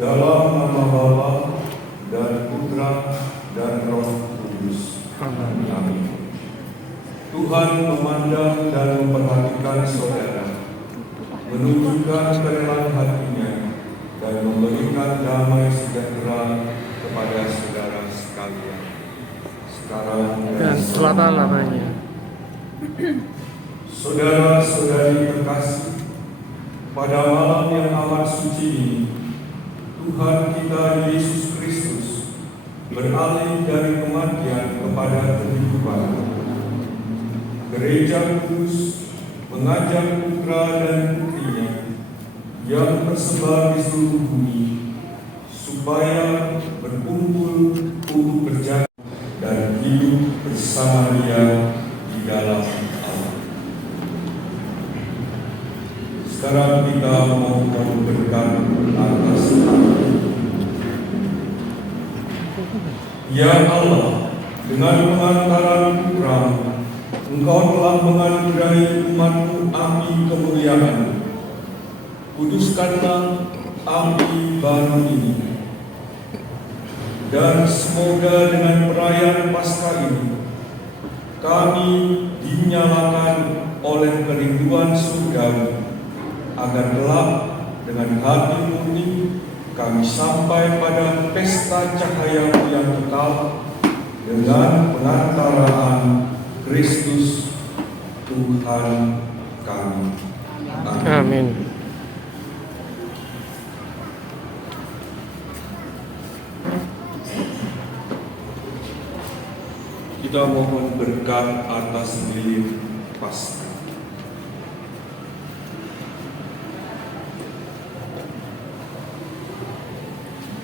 Dalam nama Bapa dan Putra dan Roh Kudus. Amin. Tuhan memandang dan memperhatikan saudara, menunjukkan kerelaan hatinya dan memberikan damai sejahtera kepada saudara sekalian, sekarang dan selama-lamanya. Saudara-saudari terkasih, pada malam yang amat suci ini, Tuhan kita Yesus Kristus beralih dari kematian kepada kehidupan. Gereja Kudus mengajak putra dan putrinya yang tersebar di seluruh bumi supaya berkumpul untuk berjalan dan hidup bersama Dia di dalam Allah. Sekarang kita mohon berkat atas hati. Ya Allah, dengan pengantaran Putra-Mu, Engkau telah menganugerahi umat-Mu api kemuliaan. Kuduskanlah api baru ini, dan semoga dengan perayaan Paskah ini kami dinyalakan oleh kerinduan surgawi, agar kelak dengan hati murni kami sampai pada pesta cahaya-Mu yang kekal dengan pengantaraan Kristus Tuhan kami. Amin. Kita mohon berkat atas lilin Paskah.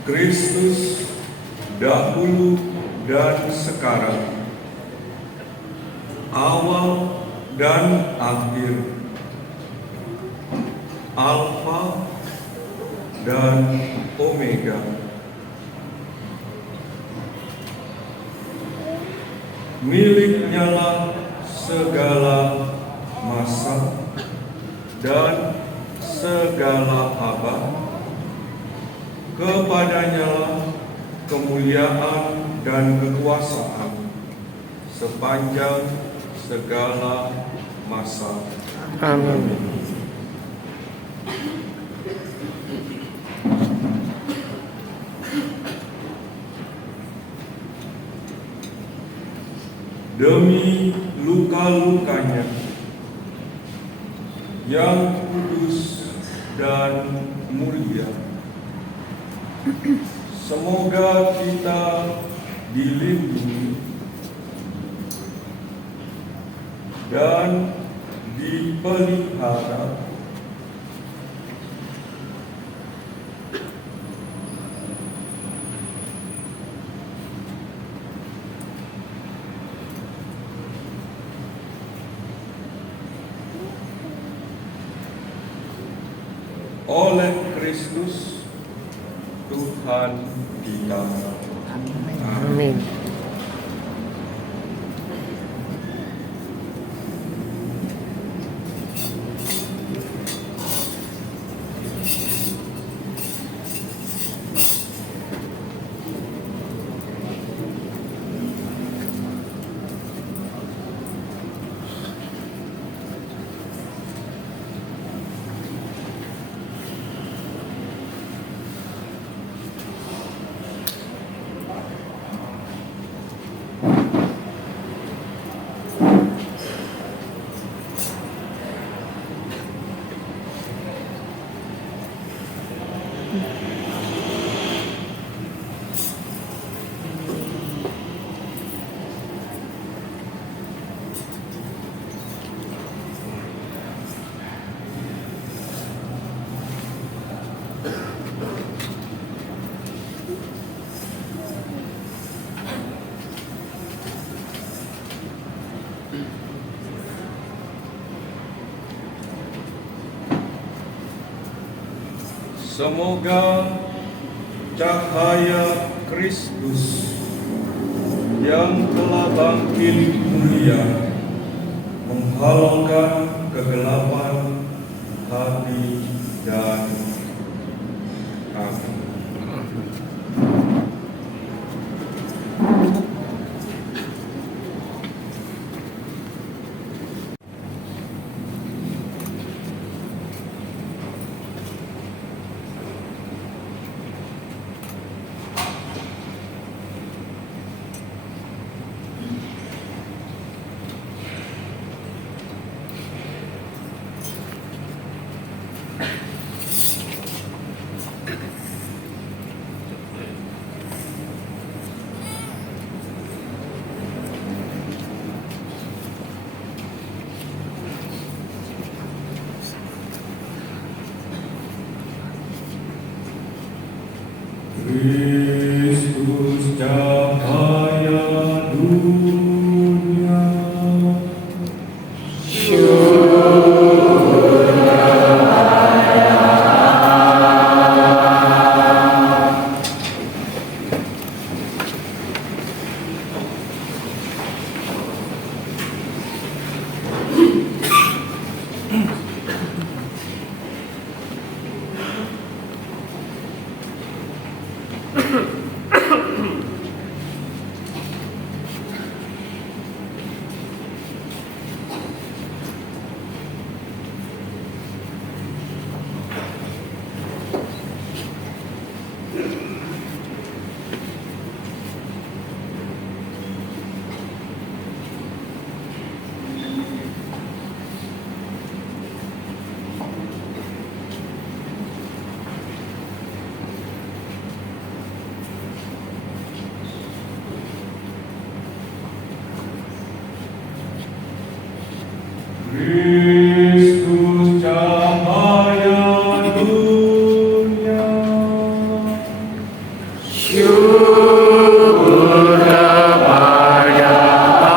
Kristus dahulu dan sekarang, awal dan akhir, Alfa dan Omega. Miliknya lah segala masa dan segala abad. Kepadanya lah kemuliaan dan kekuasaan sepanjang segala masa. Amin. Demi luka-lukanya yang kudus dan mulia, semoga kita dilindungi dan dipelihara oleh Kristus Tuhan kita. Amin. Semoga cahaya Kristus yang telah bangkit mulia menghalaukan kegelapan hati dan kami. Kristus cahaya dunia. Kristus cahaya dunia. Syukur kepada Allah.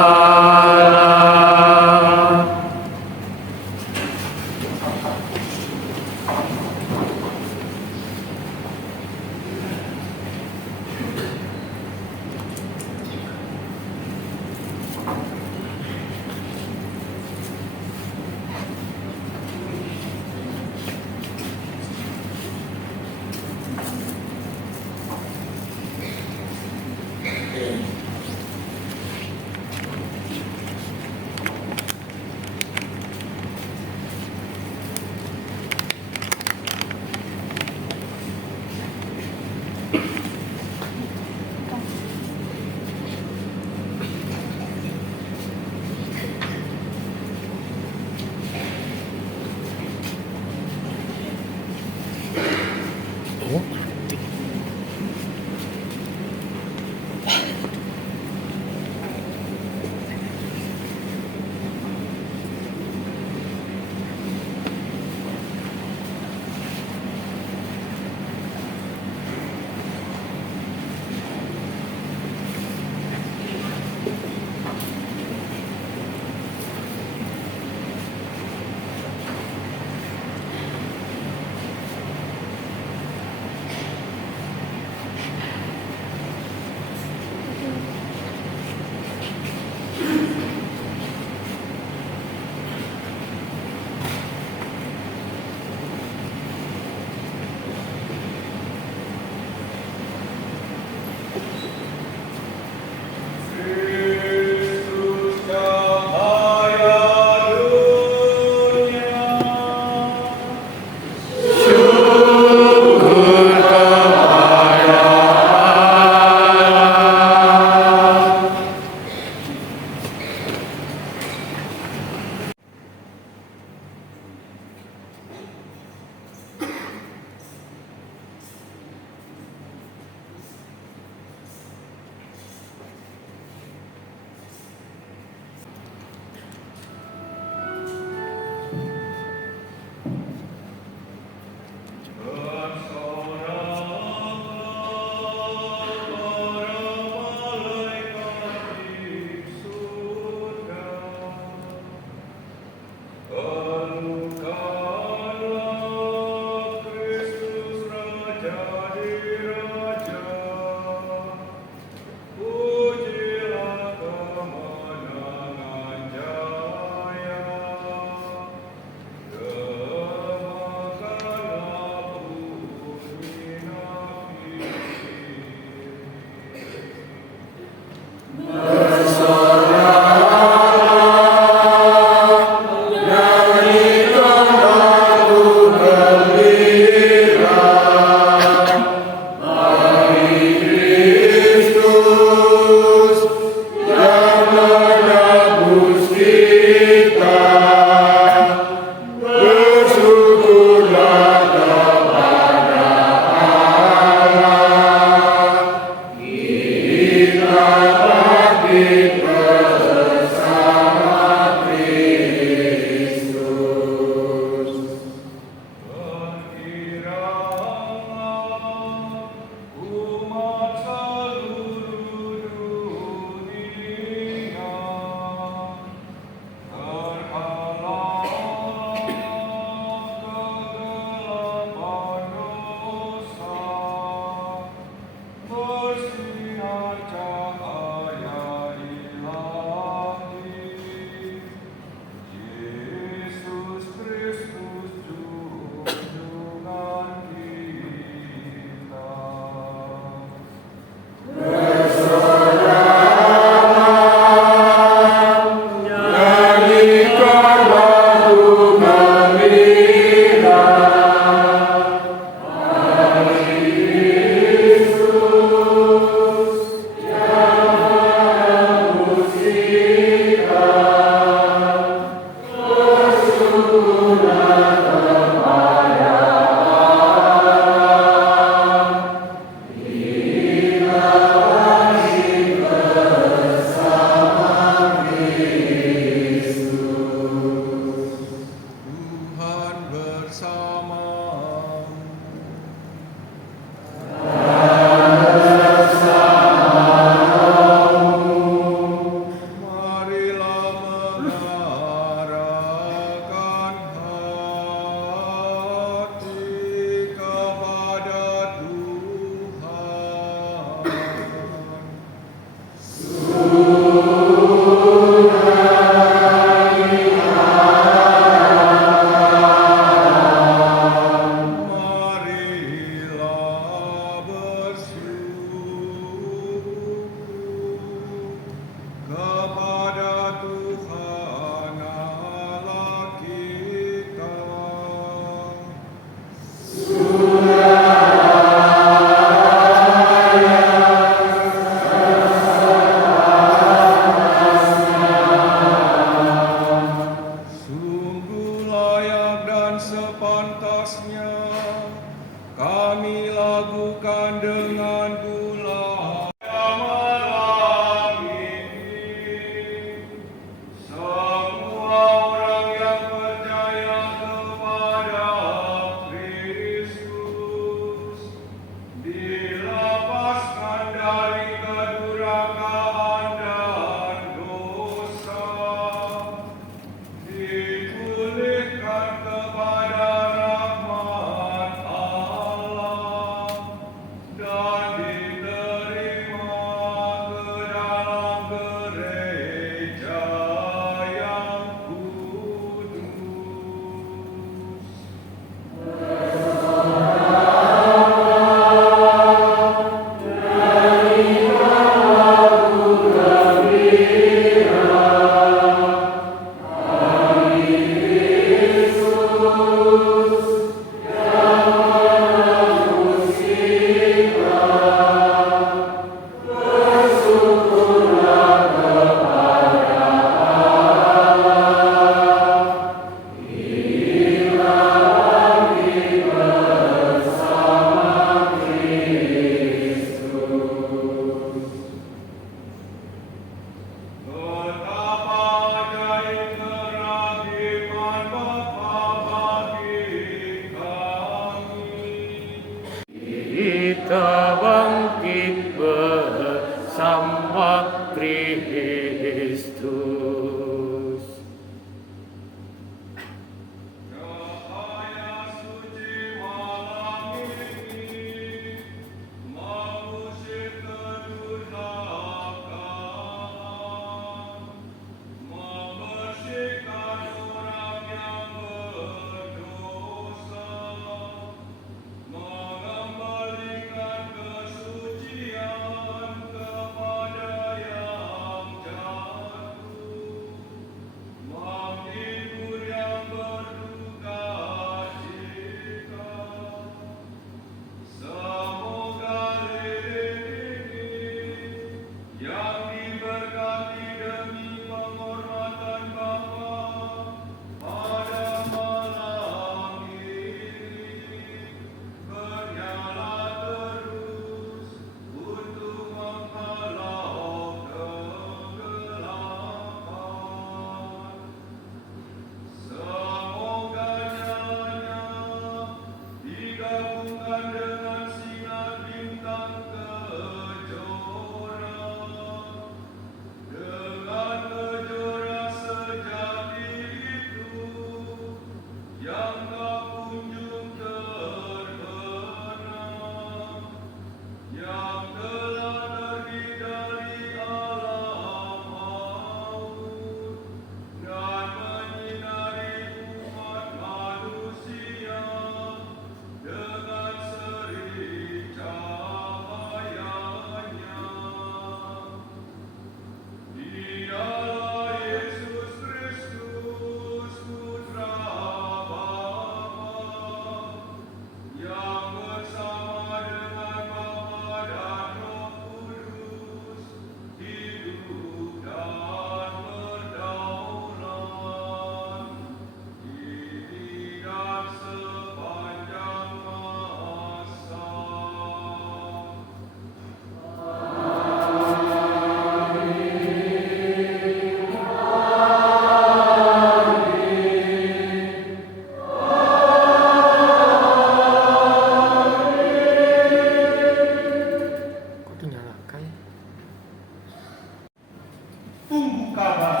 kabar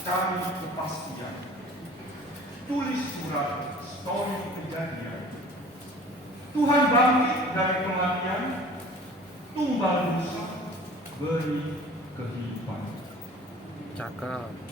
kami kepastian. Tulis surat story kejadian. Tuhan bangkit dari kematian, tumbal dosa, beri kehidupan. Cakep.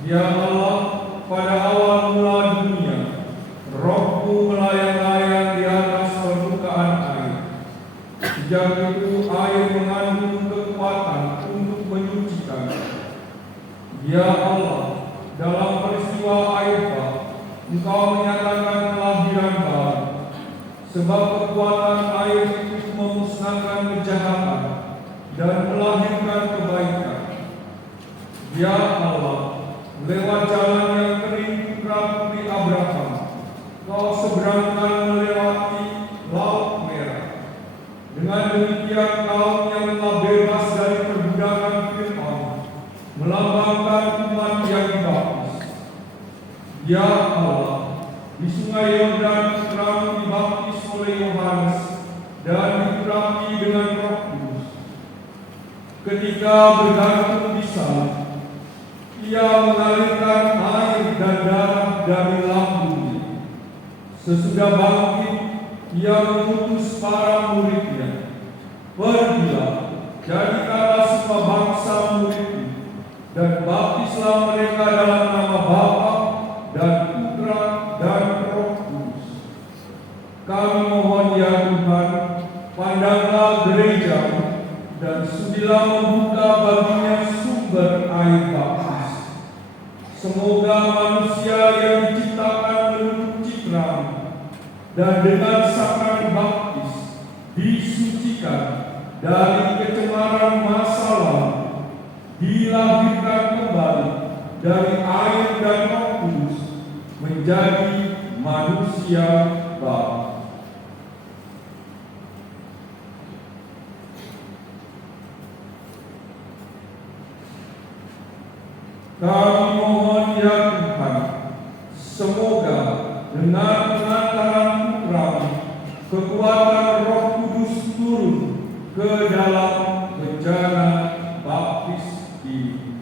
Ya Allah, pada awal mula dunia, Roh-Mu melayang-layang di atas permukaan air. Sejak itu air mengandung kekuatan untuk menyucikan. Ya Allah, dalam peristiwa air bah, Engkau menyatakan kelahiran baru, sebab kekuatan air itu memusnahkan kejahatan dan melahirkan kebaikan. Ya Allah, lewat jalan yang kering putra-putri Abraham, Kau seberangkan melewati Laut Merah. Dengan demikian kaum yang telah bebas dari perbudakan Fir'aun melambangkan umat yang dibaptis. Ya Allah, di Sungai Yordan putramu dibaptis oleh Yohanes dan diurapi dengan Roh Kudus. Ketika bergantung di salib, Ia mengalirkan air dan darah dari lambungnya. Sesudah bangkit, Ia mengutus para murid-Nya, "Pergilah, jadikanlah semua bangsa murid-Mu, dan baptislah mereka dalam nama Bapa dan Putra dan Roh Kudus." Kami mohon ya Tuhan, pandanglah gereja-Mu dan sudilah membuka baginya sumber air baptis. Semoga manusia yang diciptakan menurut citra-Mu dan dengan sakramen baptis disucikan dari kecemaran masa lalu, dilahirkan kembali dari air dan Roh Kudus menjadi manusia baru. Kami mohon ya Tuhan, semoga dengan pengantaran Putra-Mu, kekuatan Roh Kudus turun ke dalam bejana baptis ini.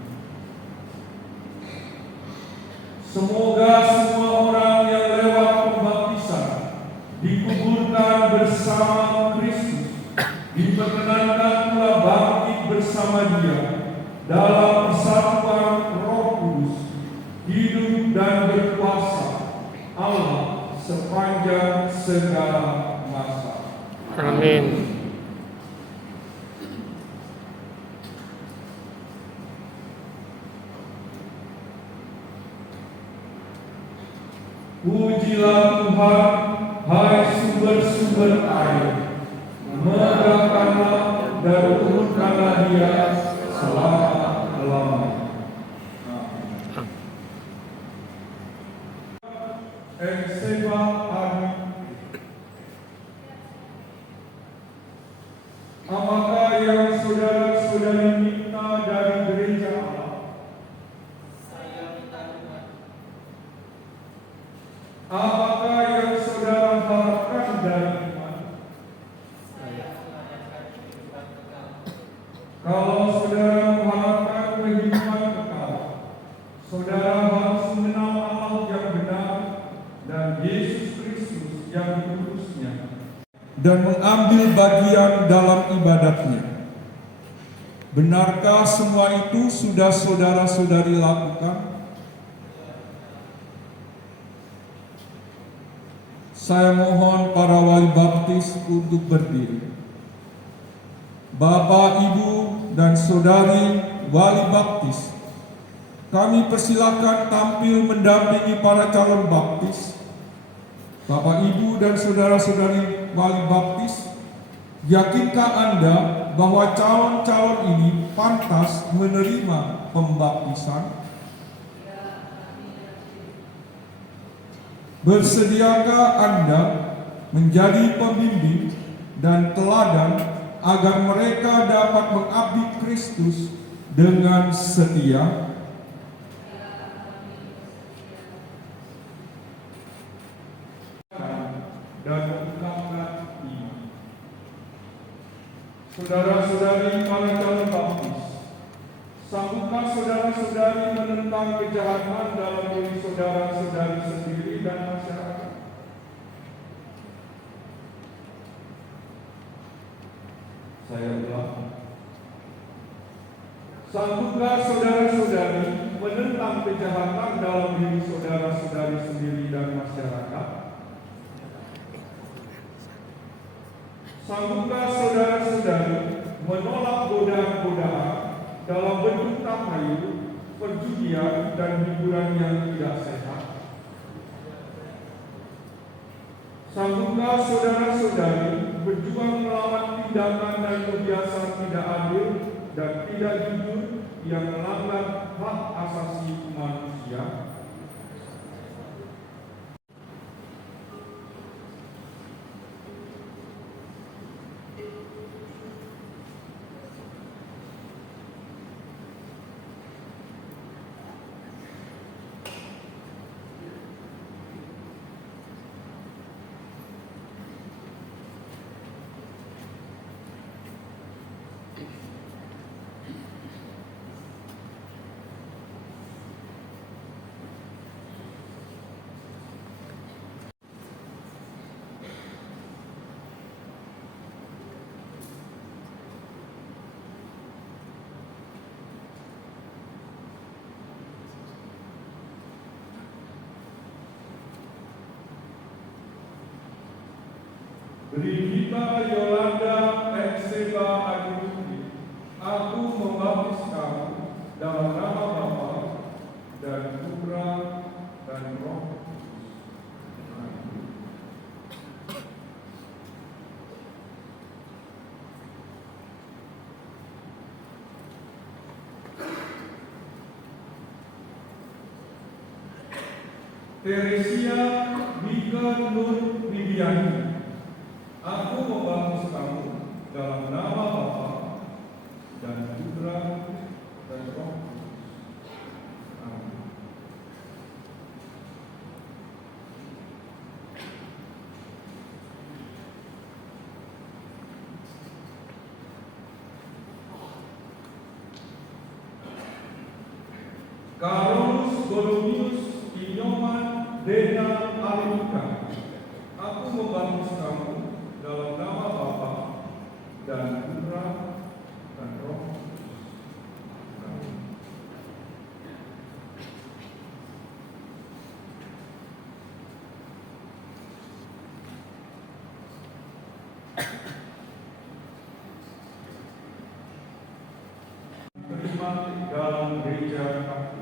Semoga semua orang yang lewat pembaptisan dikuburkan bersama Kristus, diperkenankan pula bangkit bersama Dia dalam persatuan Roh Kudus, hidup dan berkuasa Allah sepanjang segala masa. Amin. Pujilah Tuhan, hai sumber-sumber air, megahkanlah dan turunkanlah Dia selama-lamanya. Ekseba Adi. Apakah yang saudara-saudari minta dari gereja Allah? Apakah yang saudara harapkan dari iman? Kalau saudara mengharapkan kehidupan kekal, saudara harus mengenal Allah yang benar dan Yesus Kristus yang diutusnya, dan mengambil bagian dalam ibadatnya. Benarkah semua itu sudah saudara-saudari lakukan? Saya mohon para wali baptis untuk berdiri. Bapak, Ibu, dan saudari wali baptis, kami persilakan tampil mendampingi para calon baptis. Bapak, Ibu, dan saudara-saudari wali baptis, yakinkah Anda bahwa calon-calon ini pantas menerima pembaptisan? Bersediakah Anda menjadi pembimbing dan teladan agar mereka dapat mengabdi Kristus dengan setia? Dan mengungkapkan iman. Saudara-saudari para calon baptis, sanggupkah saudara-saudari menentang kejahatan dalam diri saudara-saudari sendiri dan masyarakat? Saya ulang. Sanggupkah saudara-saudari menentang kejahatan dalam diri saudara-saudari sendiri dan masyarakat? Sanggupkah saudara-saudari menolak godaan-godaan dalam bentuk tamayul, perjudian, dan hiburan yang tidak sehat? Sanggupkah saudara-saudari berjuang melawan tindakan dan kebiasaan tidak adil dan tidak jujur yang melanggar hak asasi manusia? Brigita Yolanda Ekseba Agusti, aku membaptis kamu dalam nama Bapa dan Putra dan Roh Kudus. Amin. Teresia Mika Nur Widiani, aku membaptis kamu dalam nama Bapa dan Putra dan Roh Kudus. Amin. Carolus Golomius Inyoman Dena Alimuka, aku membaptis kamu dalam nama Bapa dan Putra dan Roh Kudus. Amin. Terima dalam gereja Katolik.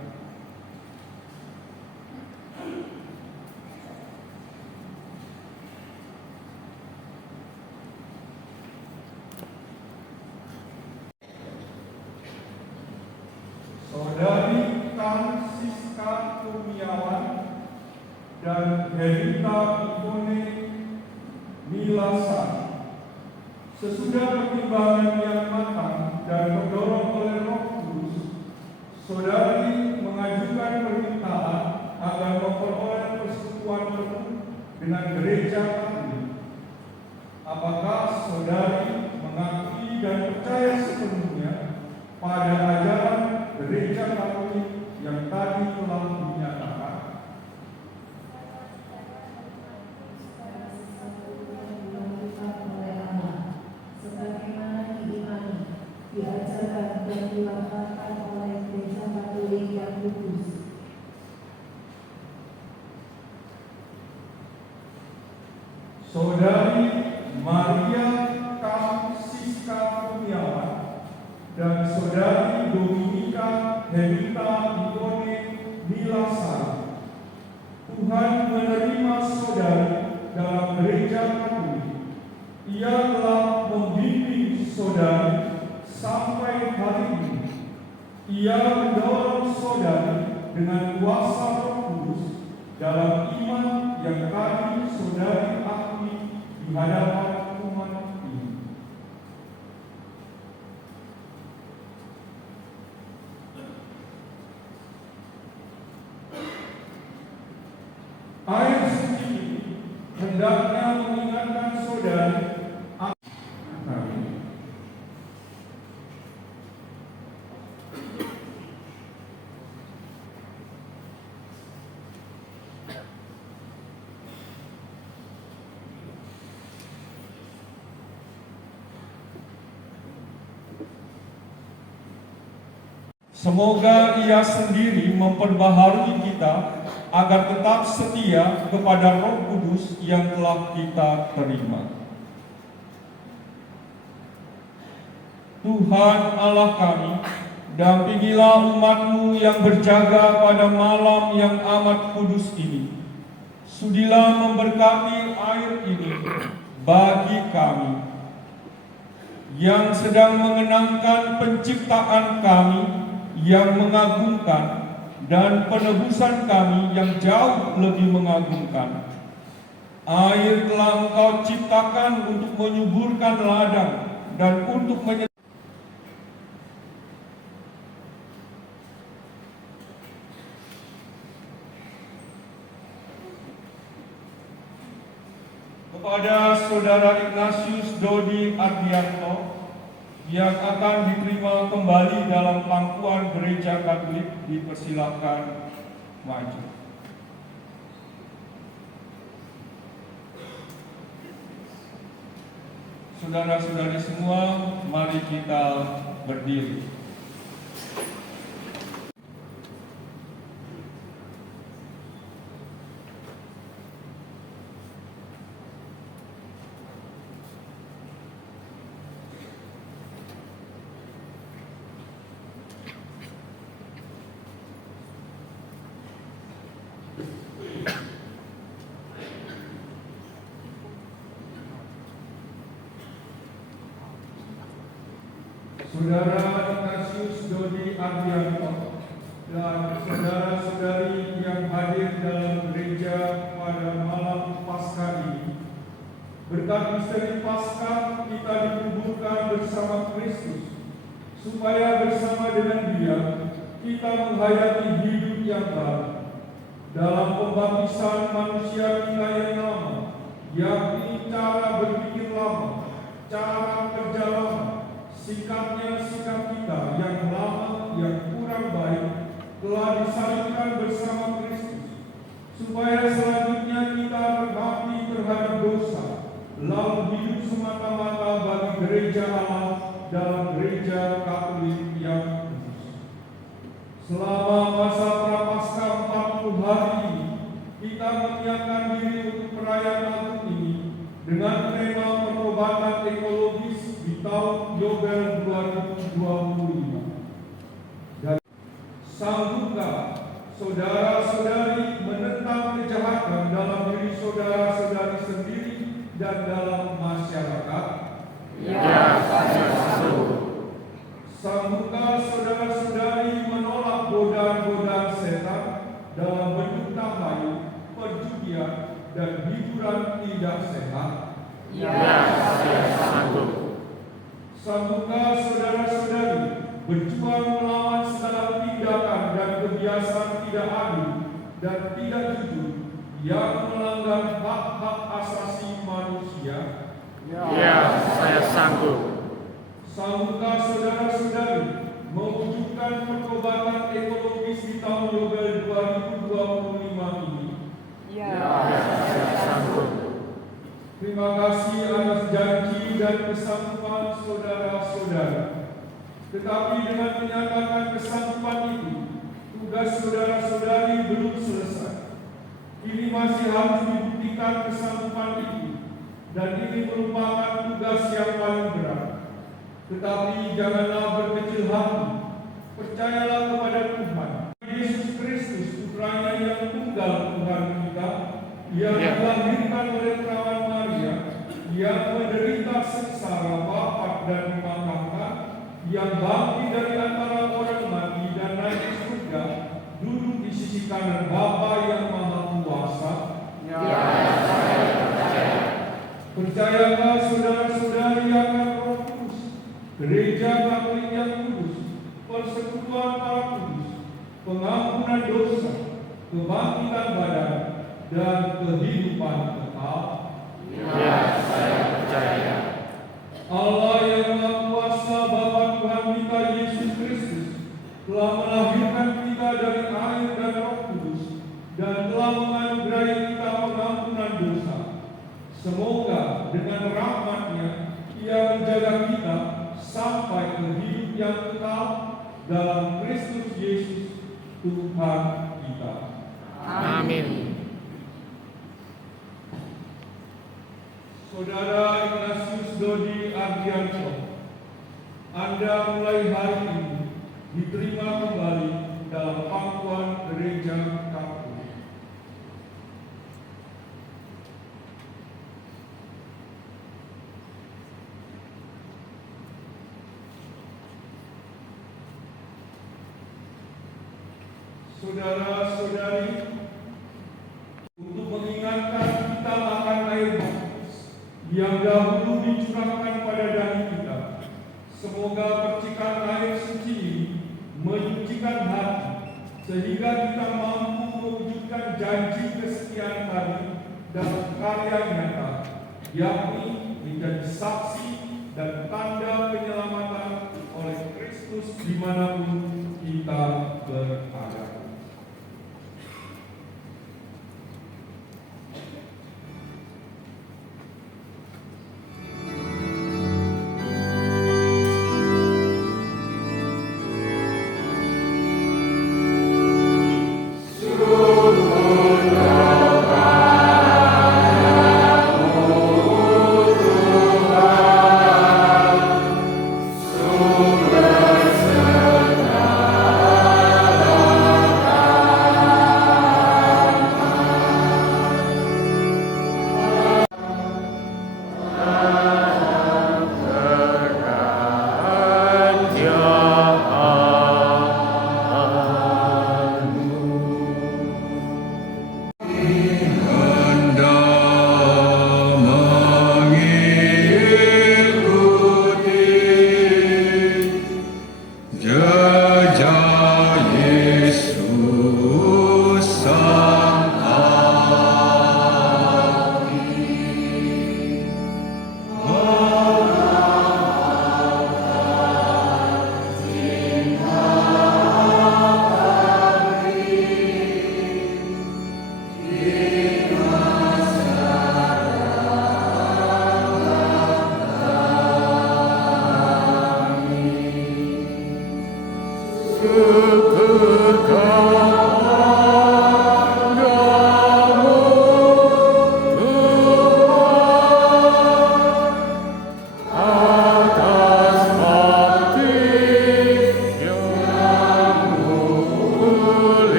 Saudari Tan Siska Kurniawan dan Herita Ivone Milasan, sesudah pertimbangan yang matang dan terdorong oleh Roh Kudus, saudari mengajukan permintaan agar memperoleh persekutuan penuh dengan gereja Katolik. Apakah saudari mengakui dan percaya sepenuhnya pada ajaran gereja Katolik yang tadi telah dinyatakan? Sebagaimana diimani, diajarkan dan dilambangkan oleh gereja Katolik yang kudus. Saudari Maria Kam Siska Kurniawan dan saudari Dominika Herita Ivone Milasan, Tuhan menerima saudari dalam gereja Katolik. Ia telah membimbing saudari sampai hari ini. Ia mendorong saudari dengan kuasa Roh Kudus dalam iman yang tadi saudari akui di hadapan umat ini. Air suci ini hendaknya mengingatkan saudari. Amin. Semoga Ia sendiri memperbaharui kita agar tetap setia kepada Roh Kudus yang telah kita terima. Tuhan Allah kami, dampingilah umat-Mu yang berjaga pada malam yang amat kudus ini. Sudilah memberkati air ini bagi kami yang sedang mengenangkan penciptaan kami yang mengagumkan dan penebusan kami yang jauh lebih mengagumkan. Air telah Engkau ciptakan untuk menyuburkan ladang dan untuk kepada Saudara Ignatius Dodi Ardianto yang akan diterima kembali dalam pangkuan Gereja Katolik, dipersilakan maju. Saudara-saudari semua, mari kita berdiri. Saudara Ignatius Dodi Ardianto dan saudara-saudari yang hadir dalam gereja pada malam Paskah ini, berkat misteri Paskah kita dikuburkan bersama Kristus, supaya bersama dengan Dia kita menghayati hidup yang baru. Dalam pembaptisan manusia kita yang lama, yakni cara berpikir lama, cara kerja lama, sikapnya sikap kita yang lama, yang kurang baik, telah disalibkan bersama Kristus, supaya selanjutnya kita berbakti terhadap dosa, lalu hidup semata-mata bagi gereja Allah dalam gereja Katolik yang kudus. Selama masa prapaskah 40 hari ini, kita menyiapkan diri untuk perayaan agung ini dengan tema pertobatan ekologis di tahun Yobel 2025. Dan sanggupkah saudara-saudari menentang kejahatan dalam diri saudara-saudari sendiri dan dalam masyarakat? Ya, saya sanggup. Sanggupkah saudara-saudari menolak godaan-godaan setan dalam bentuk tahayu, perjudian, dan hiburan tidak sehat? Ya, saya sanggup. Sanggupkah saudara-saudari berjuang melawan segala tindakan dan kebiasaan tidak adil dan tidak jujur yang melanggar hak-hak asasi manusia? Ya, saya sanggup. Sanggupkah saudara-saudari mewujudkan pertobatan ekologis di tahun Yobel 2025 ini? Ya, saya sanggup. Terima kasih atas janji dan kesanggupan saudara-saudara. Tetapi dengan menyatakan kesanggupan itu, tugas saudara-saudari belum selesai. Ini masih harus dibuktikan kesanggupan itu, dan ini merupakan tugas yang paling berat. Tetapi janganlah berkecil hati, percayalah kepada Tuhan. Yesus Kristus, Putranya yang tunggal Tuhan kita, yang dilahirkan oleh perawan Maria, yang menderita sengsara, wafat dan dimakamkan, yang bangkit dari antara orang mati dan naik ke surga, duduk di sisi kanan Bapa yang Maha Kuasa. Ya, saya percaya. Percayalah saudara-saudari akan Roh Kudus, Gereja Katolik yang kudus, persekutuan para kudus, pengampunan dosa, kebangkitan badan, dan kehidupan kekal. Ya, saya percaya. Allah yang Maha Kuasa, Bapa Tuhan kita Yesus Kristus, telah melahirkan kita dari air dan Roh Kudus dan telah menganugerahi kita pengampunan dosa. Semoga dengan rahmat-Nya Ia menjaga kita sampai ke hidup yang kekal dalam Kristus Yesus, Tuhan kita. Amin. Saudara Ignatius Dodi Ardianto, Anda mulai hari ini diterima kembali dalam pangkuan Gereja Katolik. Saudara-saudari, untuk mengingatkan kita akan air baptis yang dahulu dicurahkan pada dahi kita, semoga percikan air suci ini menyucikan hati, sehingga kita mampu mewujudkan janji kesetiaan tadi dan karya nyata, yakni menjadi saksi dan tanda penyelamatan oleh Kristus dimanapun kita berada.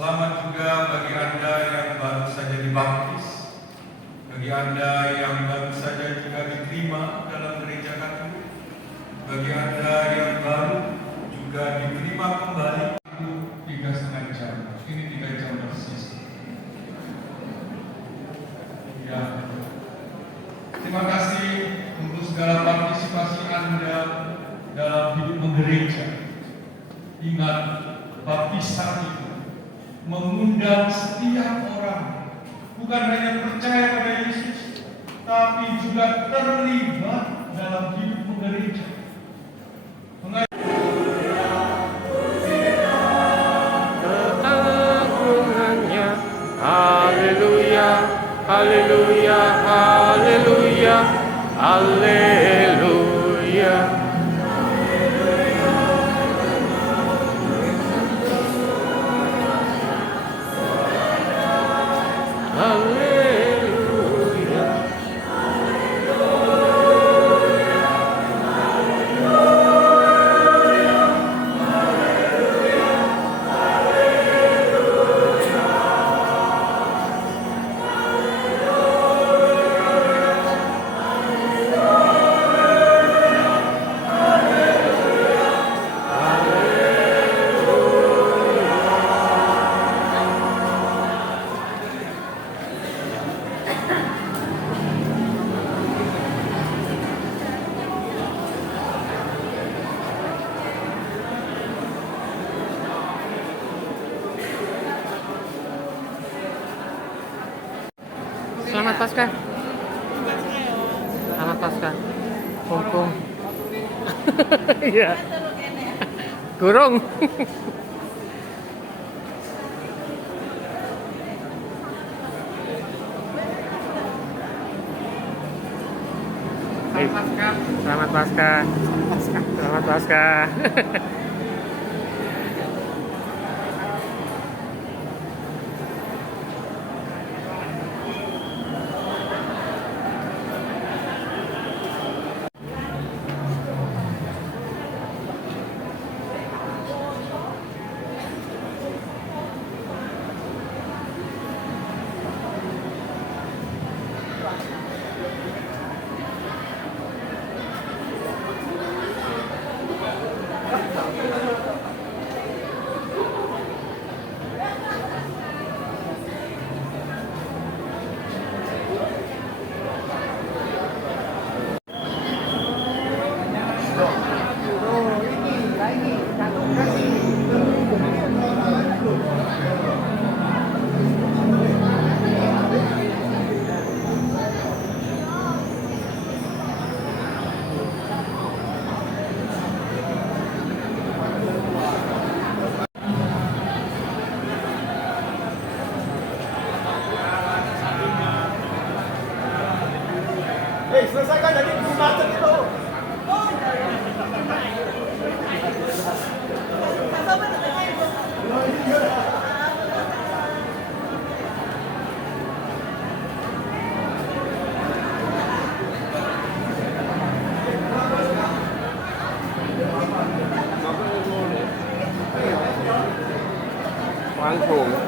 Selamat juga bagi Anda yang baru saja dibaptis, bagi Anda yang baru saja juga diterima dalam gereja Katolik, bagi Anda yang baru juga diterima kembali. Itu 3,5 jam, ini 3 jam persis. Ya. Terima kasih untuk segala partisipasi Anda dalam hidup menggereja. Ingat, baptisan itu mengundang setiap orang, bukan hanya percaya pada Yesus, tapi juga terlibat dalam hidup gereja. Keagungannya, haleluya, haleluya, haleluya, haleluya. Haleluya. Selamat Paskah. Selamat Paskah. Kongko Iya. Kurung. Selamat Paskah. Selamat Paskah. Selesaikan jadi macet itu. Langsung.